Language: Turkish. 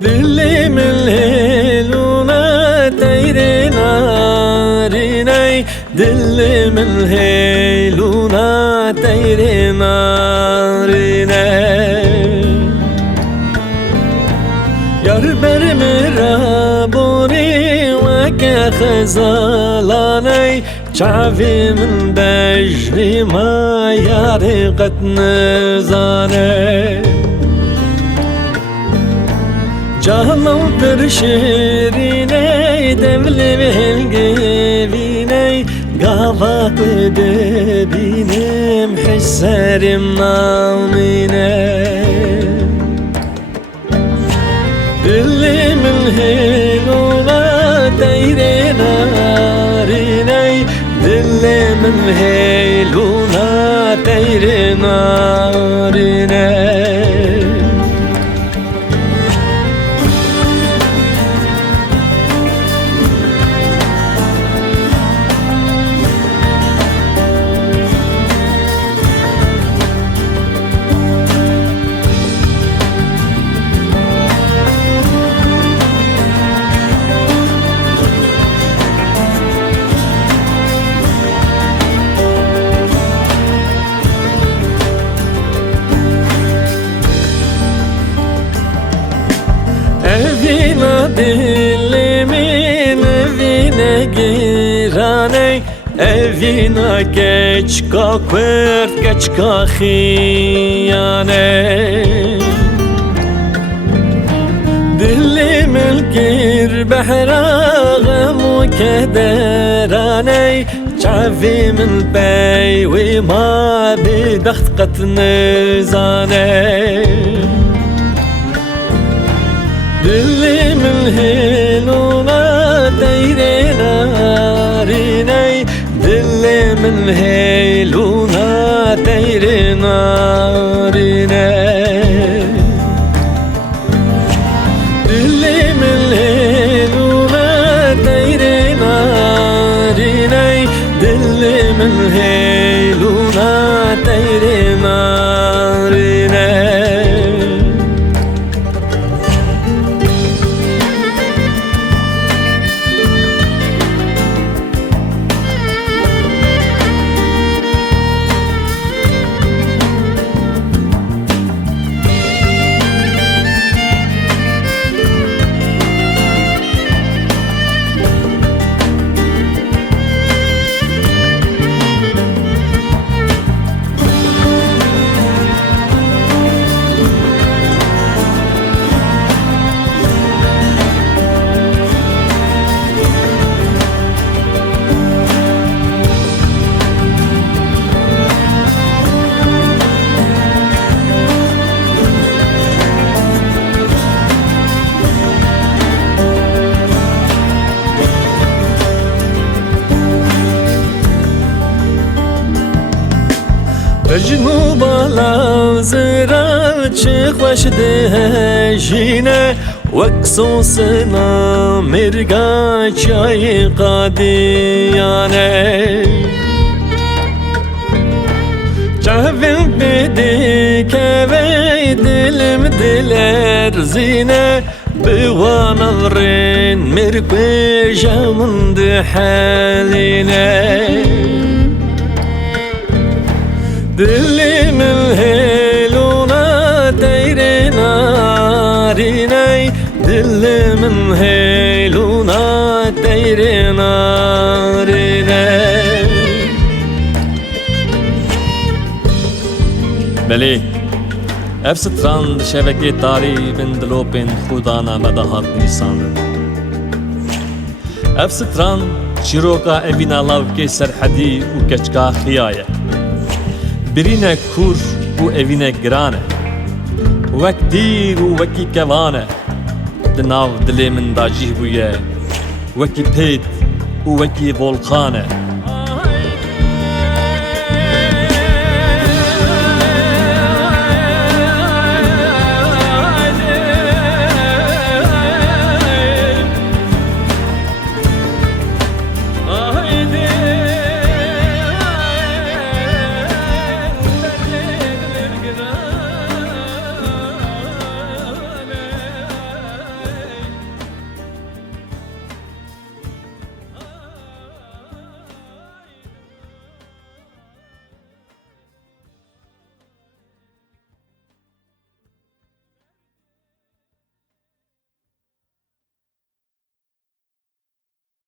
دلي من الهيلونا تيري ناريني دلي من الهيلونا تيري ناريني يربر مرابوني وكا خزالاني شعبي من بجري ما يارقت نزاني جهلم پر شیرینه دملی بهلگینه گاوا بده بینم حسرم نامینه دلی من هیلونا تیره نارینه دلی من هیلونا تیره نارینه Dilimin evine girane evine geç kakvert geç kahiyane Dilimin gir behrağım kederane Çavimin bey ve ma bidaht qatne zane دلي من الهيلونا تيري ناريني دلي من الهيلونا تيري ناريني دلي من الهيلونا تيري ناريني دلي من الهيلونا تيري ناريني جنوب الازرق خوش دهجینه وکسوسنا مرگا چای قادیانه چاویم بدی که وی دلم دلر زینه بوان الرین مرگوی جامند حالینه دلي من الهيلونا تيري ناريني دلي من الهيلونا تيري ناريني بلێ ئەف ستران شەوەکێ تاری بن دلۆپێن خوددانا مەدەهات نیساندن ئەف ستران چیرۆکە ئەڤینا لاوکێ سەرحەدی و کەچکا خیایە برینە کوور و ئەڤینە گرانە وەک دیر و وەکی کەوانە di nav dilê min da cih bûye wekî pêt û wekî volxan e